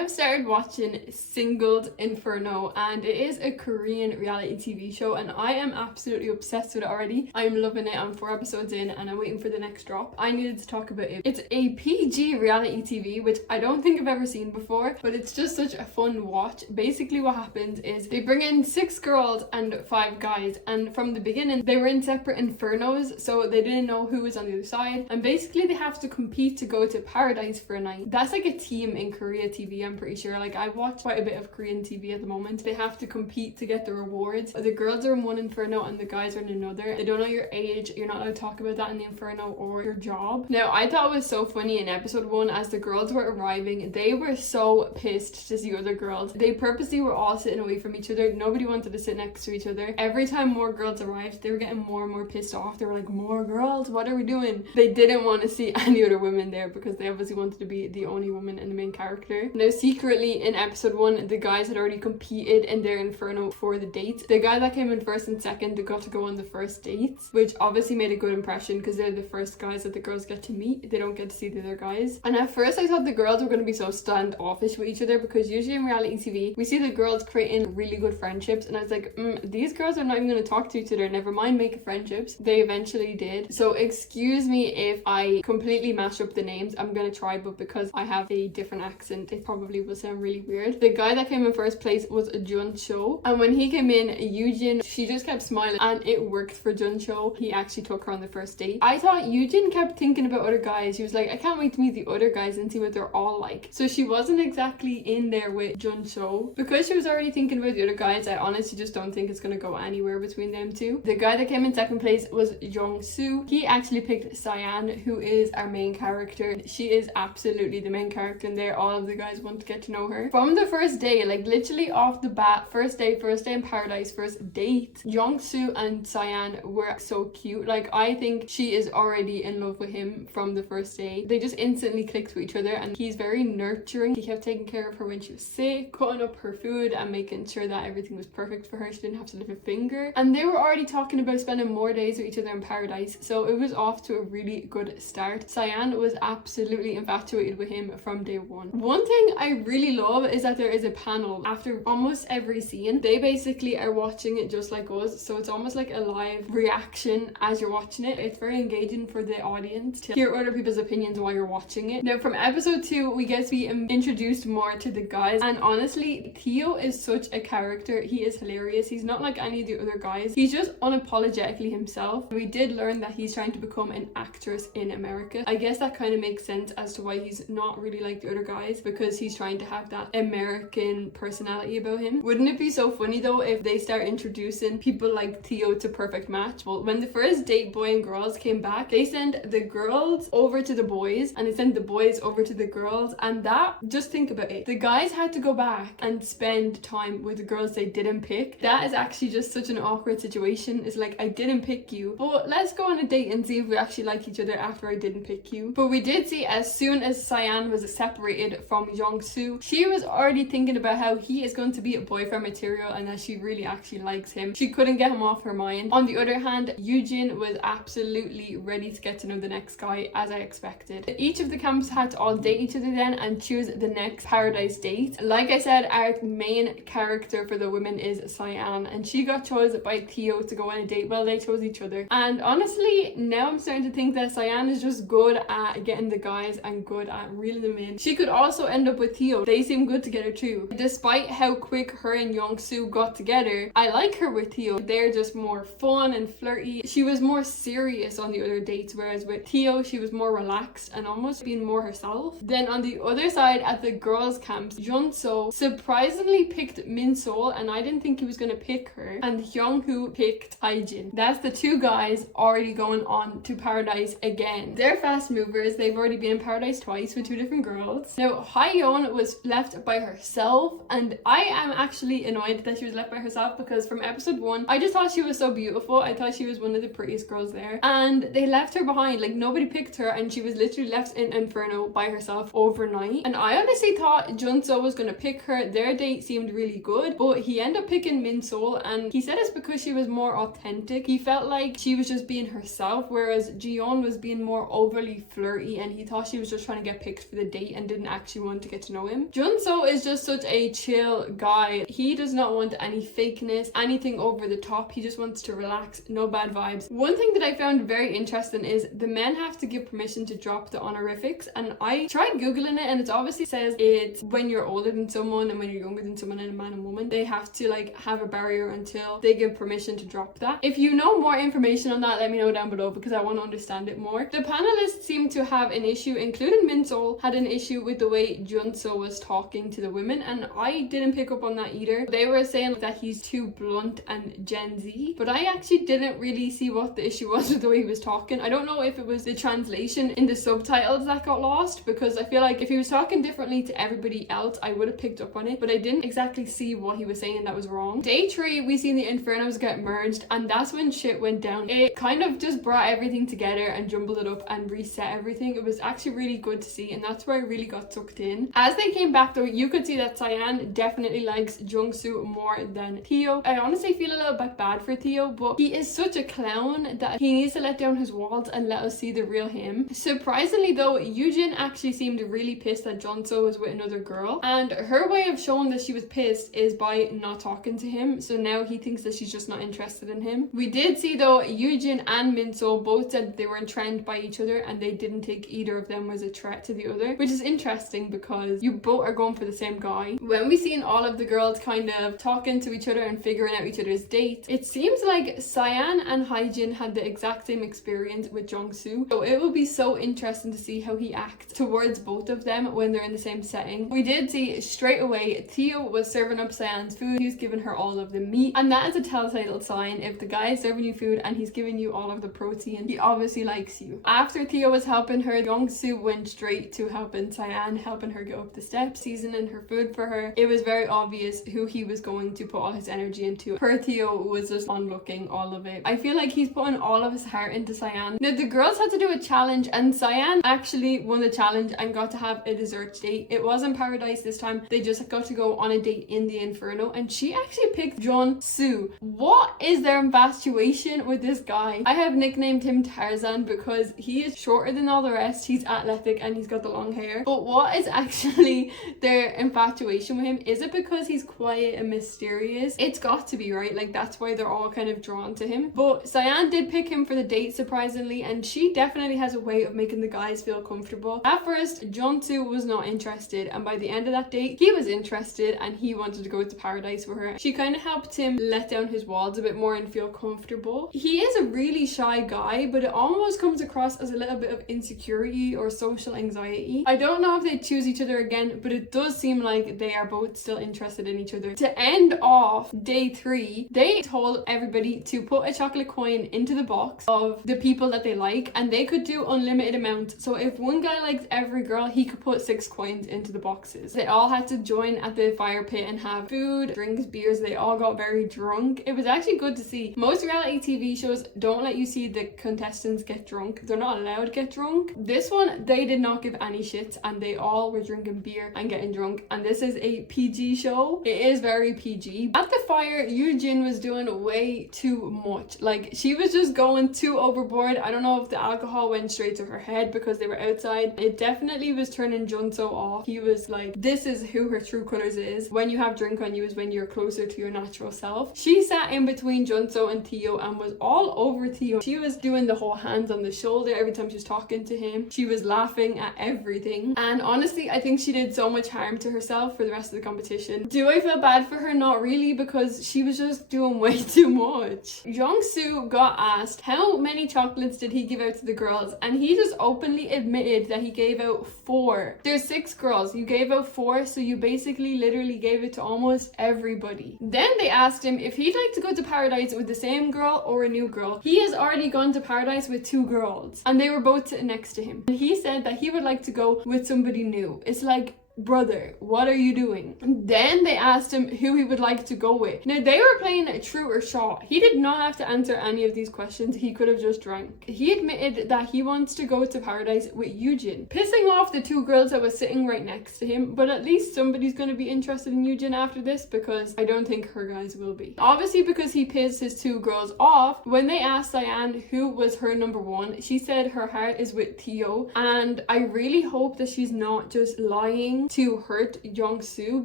have started watching Singled Inferno, and it is a Korean reality TV show, and I am absolutely obsessed with it already. I'm loving it. I'm 4 episodes in and I'm waiting for the next drop. I needed to talk about it. It's a PG reality TV, which I don't think I've ever seen before, but it's just such a fun watch. Basically what happens is they bring in 6 girls and 5 guys, and from the beginning they were in separate infernos, so they didn't know who was on the other side, and basically they have to compete to go to paradise for a night. That's like a team in Korea TV, I'm pretty sure. Like, I watch quite a bit of Korean TV at the moment. They have to compete to get the rewards. The girls are in one inferno and the guys are in another. They don't know your age. You're not allowed to talk about that in the inferno or your job. Now, I thought it was so funny in episode 1 as the girls were arriving. They were so pissed to see other girls. They purposely were all sitting away from each other. Nobody wanted to sit next to each other. Every time more girls arrived, they were getting more and more pissed off. They were like, more girls? What are we doing? They didn't want to see any other women there because they obviously wanted to be the only woman and the main character. Now, secretly in episode 1, the guys had already competed in their inferno for the dates. The guy that came in first and second got to go on the first dates, which obviously made a good impression because they're the first guys that the girls get to meet. They don't get to see the other guys. And at first I thought the girls were going to be so standoffish with each other, because usually in reality TV we see the girls creating really good friendships, and I was like, these girls are not even going to talk to each other, never mind making friendships. They eventually did. So excuse me if I completely mash up the names. I'm going to try, but because I have a different accent it probably will sound really weird. The guy that came in first place was Jun Cho, and when he came in, Yoojin, she just kept smiling, and it worked for Jun Cho. He actually took her on the first date. I thought Yoojin kept thinking about other guys. She was like, I can't wait to meet the other guys and see what they're all like. So she wasn't exactly in there with Jun Cho. Because she was already thinking about the other guys, I honestly just don't think it's going to go anywhere between them two. The guy that came in second place was Jong Soo. He actually picked Cyan, who is our main character. She is absolutely the main character in there. All of the guys want to get to know her. From the first day, like literally off the bat, first day in paradise, first date, Jong Soo and Cyan were so cute. Like, I think she is already in love with him from the first day. They just instantly clicked with each other, and he's very nurturing. He kept taking care of her when she was sick, cutting up her food and making sure that everything was perfect for her. She didn't have to lift a finger. And they were already talking about spending more days with each other in paradise, so it was off to a really good start. Cyan was absolutely infatuated with him from day one. One thing I really love is that there is a panel after almost every scene. They basically are watching it just like us, so it's almost like a live reaction as you're watching it. It's very engaging for the audience to hear other people's opinions while you're watching it. Now, from episode 2 we get to be introduced more to the guys, and honestly Theo is such a character. He is hilarious. He's not like any of the other guys. He's just unapologetically himself. We did learn that he's trying to become an actress in America. I guess that kind of makes sense as to why he's not really like the other guys, because he's trying to have that American personality about him. Wouldn't it be so funny though if they start introducing people like Theo to Perfect Match? Well, when the first date, boy and girls, came back, they sent the girls over to the boys and they sent the boys over to the girls, and that, just think about it, the guys had to go back and spend time with the girls they didn't pick. That is actually just such an awkward situation. It's like, I didn't pick you, but let's go on a date and see if we actually like each other after I didn't pick you. But we did see, as soon as Cyan was separated from Jong Soo, she was already thinking about how he is going to be a boyfriend material and that she really actually likes him. She couldn't get him off her mind. On the other hand, Yoojin was absolutely ready to get to know the next guy, as I expected. Each of the camps had to all date each other then and choose the next paradise date. Like I said, our main character for the women is Cyan, and she got chosen by Theo to go on a date. Well, they chose each other, and honestly now I'm starting to think that Cyan is just good at getting the guys and good at reeling them in. She could also end up with Theo. They seem good together too. Despite how quick her and Jong Soo got together, I like her with Theo. They're just more fun and flirty. She was more serious on the other dates, whereas with Theo she was more relaxed and almost being more herself. Then on the other side, at the girls' camps, Jun So surprisingly picked Min Sol, and I didn't think he was going to pick her, and Hyung Hoo picked Haejin. That's the 2 guys already going on to paradise again. They're fast movers. They've already been in paradise twice with 2 different girls. Now, Haeyeon was left by herself, and I am actually annoyed that she was left by herself, because from episode 1 I just thought she was so beautiful. I thought she was one of the prettiest girls there, and they left her behind. Like, nobody picked her, and she was literally left in Inferno by herself overnight. And I honestly thought Jun So was gonna pick her. Their date seemed really good, but he ended up picking Min Sol, and he said it's because she was more authentic. He felt like she was just being herself, whereas Jiyeon was being more overly flirty, and he thought she was just trying to get picked for the date and didn't actually want to get to to know him. Junso is just such a chill guy. He does not want any fakeness, anything over the top. He just wants to relax, no bad vibes. One thing that I found very interesting is the men have to give permission to drop the honorifics, and I tried googling it, and it obviously says it's when you're older than someone and when you're younger than someone, and a man and woman, they have to like have a barrier until they give permission to drop that. If you know more information on that, let me know down below because I want to understand it more. The panelists seem to have an issue, including Minsol had an issue with the way Junso was talking to the women, and I didn't pick up on that either. They were saying that he's too blunt and Gen Z, but I actually didn't really see what the issue was with the way he was talking. I don't know if it was the translation in the subtitles that got lost, because I feel like if he was talking differently to everybody else, I would have picked up on it, but I didn't exactly see what he was saying that was wrong. Day 3, we seen the Infernos get merged, and that's when shit went down. It kind of just brought everything together and jumbled it up and reset everything. It was actually really good to see, and that's where I really got sucked in. As they came back though, you could see that Cyan definitely likes Jungsu more than Theo. I honestly feel a little bit bad for Theo, but he is such a clown that he needs to let down his walls and let us see the real him. Surprisingly though, Yujin actually seemed really pissed that Junso was with another girl, and her way of showing that she was pissed is by not talking to him, so now he thinks that she's just not interested in him. We did see though Yujin and Minsol both said they were entrained by each other and they didn't take either of them as a threat to the other, which is interesting because you both are going for the same guy. When we seen all of the girls kind of talking to each other and figuring out each other's dates, it seems like Cyan and Haijin had the exact same experience with Jungsu, so it will be so interesting to see how he acts towards both of them when they're in the same setting. We did see straight away Theo was serving up Cyan's food. He was giving her all of the meat, and that is a telltale sign. If the guy is serving you food and he's giving you all of the protein, he obviously likes you. After Theo was helping her, Jungsu went straight to helping Cyan, helping her go up the steps, seasoning her food for her. It was very obvious who he was going to put all his energy into. Her Theo was just onlooking all of it. I feel like he's putting all of his heart into Cyan. Now the girls had to do a challenge, and Cyan actually won the challenge and got to have a dessert date. It wasn't paradise this time, they just got to go on a date in the Inferno, and she actually picked Jungsu. What is their infatuation with this guy? I have nicknamed him Tarzan because he is shorter than all the rest, he's athletic and he's got the long hair, but what is actually their infatuation with him? Is it because he's quiet and mysterious? It's got to be, right? Like that's why they're all kind of drawn to him. But Cyan did pick him for the date surprisingly, and she definitely has a way of making the guys feel comfortable. At first Jungsu was not interested, and by the end of that date he was interested and he wanted to go to paradise with her. She kind of helped him let down his walls a bit more and feel comfortable. He is a really shy guy, but it almost comes across as a little bit of insecurity or social anxiety. I don't know if they choose each other again, but it does seem like they are both still interested in each other. To end off day 3, they told everybody to put a chocolate coin into the box of the people that they like, and they could do unlimited amounts. So if one guy likes every girl, he could put 6 coins into the boxes. They all had to join at the fire pit and have food, drinks, beers. They all got very drunk. It was actually good to see. Most reality TV shows don't let you see the contestants get drunk. They're not allowed to get drunk. This one, they did not give any shits and they all were drinking beer and getting drunk, and this is a PG show. It is very PG. At the fire, Yujin was doing way too much. Like, she was just going too overboard. I don't know if the alcohol went straight to her head because they were outside. It definitely was turning Junso off. He was like, this is who her true colors is. When you have drink on you is when you're closer to your natural self. She sat in between Junso and Theo and was all over Theo. She was doing the whole hands on the shoulder every time she was talking to him. She was laughing at everything, and honestly I think she did so much harm to herself for the rest of the competition. Do I feel bad for her? Not really, because she was just doing way too much. Jungsu got asked how many chocolates did he give out to the girls, and he just openly admitted that he gave out 4. There's 6 girls, you gave out 4, so you basically literally gave it to almost everybody. Then they asked him if he'd like to go to paradise with the same girl or a new girl. He has already gone to paradise with 2 girls and they were both sitting next to him, and he said that he would like to go with somebody new. It's like, brother, what are you doing? And then they asked him who he would like to go with. Now they were playing true or shot. He did not have to answer any of these questions. He could have just drank. He admitted that he wants to go to paradise with Yujin, pissing off the 2 girls that was sitting right next to him, but at least somebody's going to be interested in Yujin after this, because I don't think her guys will be. Obviously, because he pissed his 2 girls off, when they asked Cyan who was her number 1, she said her heart is with Theo, and I really hope that she's not just lying anything to hurt Jongsu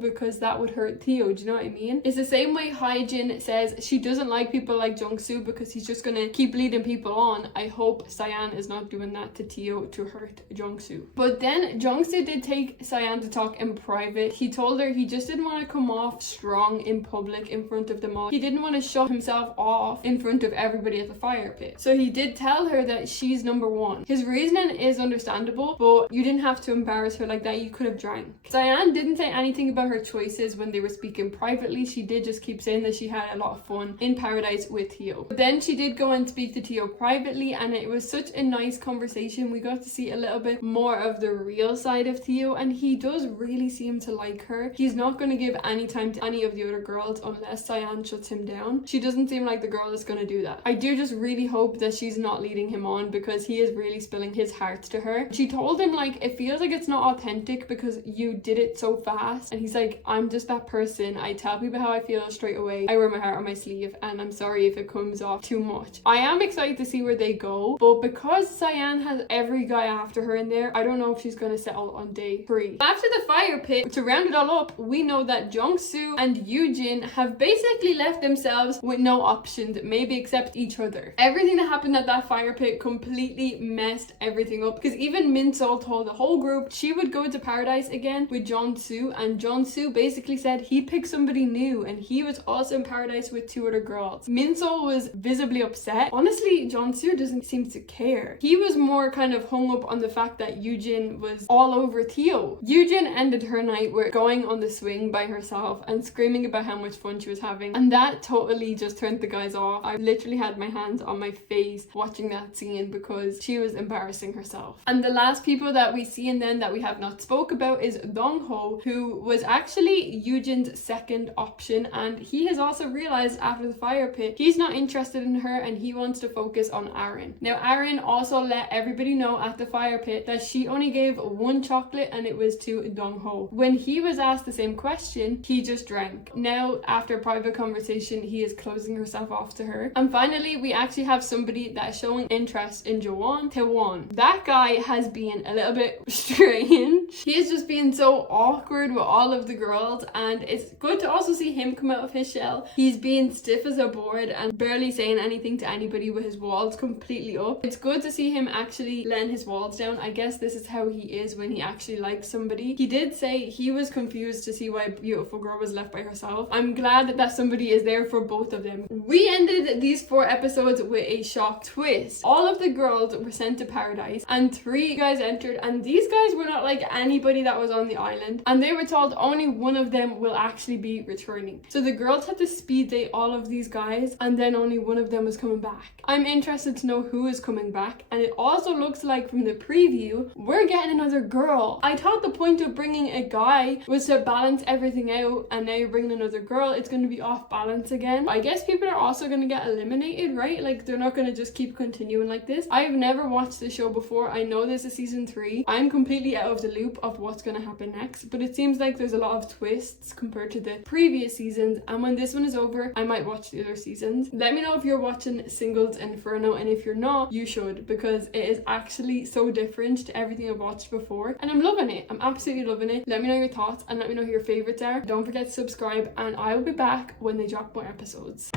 because that would hurt Theo. Do you know what I mean? It's the same way Hyejin says she doesn't like people like Jongsu because he's just gonna keep leading people on. I hope Sayan is not doing that to Theo to hurt Jongsu. But then Jongsu did take Sayan to talk in private. He told her he just didn't want to come off strong in public in front of them all. He didn't want to show himself off in front of everybody at the fire pit. So he did tell her that she's number one. His reasoning is understandable, but you didn't have to embarrass her like that. You could have drank. Sayan didn't say anything about her choices when they were speaking privately. She did just keep saying that she had a lot of fun in paradise with Theo. But then she did go and speak to Theo privately, and it was such a nice conversation. We got to see a little bit more of the real side of Theo, and he does really seem to like her. He's not going to give any time to any of the other girls unless Sayan shuts him down. She doesn't seem like the girl that's going to do that. I do just really hope that she's not leading him on because he is really spilling his heart to her. She told him like it feels like it's not authentic because you did it so fast, and he's like, I'm just that person. I tell people how I feel straight away. I wear my heart on my sleeve, and I'm sorry if it comes off too much. I am excited to see where they go, but because Sayan has every guy after her in there, I don't know if she's going to settle on day 3. After the fire pit, to round it all up, we know that Jongsu and Yoojin have basically left themselves with no options, maybe except each other. Everything that happened at that fire pit completely messed everything up, because even Minseo told the whole group she would go to paradise again with Jongsu, and Jongsu basically said he'd pick somebody new, and he was also in paradise with 2 other girls. Minseo was visibly upset. Honestly, Jongsu doesn't seem to care. He was more kind of hung up on the fact that Yoojin was all over Theo. Yoojin ended her night with going on the swing by herself and screaming about how much fun she was having, and that totally just turned the guys off. I literally had my hands on my face watching that scene because she was embarrassing herself. And the last people that we see and then that we have not spoke about is Dongho, who was actually Yoojin's second option, and he has also realized after the fire pit he's not interested in her and he wants to focus on Aaron. Now Aaron also let everybody know at the fire pit that she only gave 1 chocolate and it was to Dongho. When he was asked the same question, he just drank. Now after a private conversation, he is closing herself off to her. And finally, we actually have somebody that is showing interest in Jowon, Taewon. That guy has been a little bit strange. He is just being so awkward with all of the girls, and it's good to also see him come out of his shell. He's being stiff as a board and barely saying anything to anybody with his walls completely up. It's good to see him actually letting his walls down. I guess this is how he is when he actually likes somebody. He did say he was confused to see why a beautiful girl was left by herself. I'm glad that somebody is there for both of them. We ended these 4 episodes with a shock twist. All of the girls were sent to paradise and 3 guys entered, and these guys were not like anybody that was on the island, and they were told only one of them will actually be returning. So the girls had to speed date all of these guys, and then only one of them was coming back. I'm interested to know who is coming back, and it also looks like from the preview we're getting another girl. I thought the point of bringing a guy was to balance everything out, and now you're bringing another girl, it's going to be off balance again. I guess people are also going to get eliminated, right? Like they're not going to just keep continuing like this. I've never watched the show before. I know this is season 3. I'm completely out of the loop of what's going to happen next, but it seems like there's a lot of twists compared to the previous seasons, and when this one is over I might watch the other seasons. Let me know if you're watching Singles Inferno, and if you're not, you should, because it is actually so different to everything I've watched before, and I'm loving it. I'm absolutely loving it. Let me know your thoughts and let me know who your favorites are. Don't forget to subscribe, and I will be back when they drop more episodes.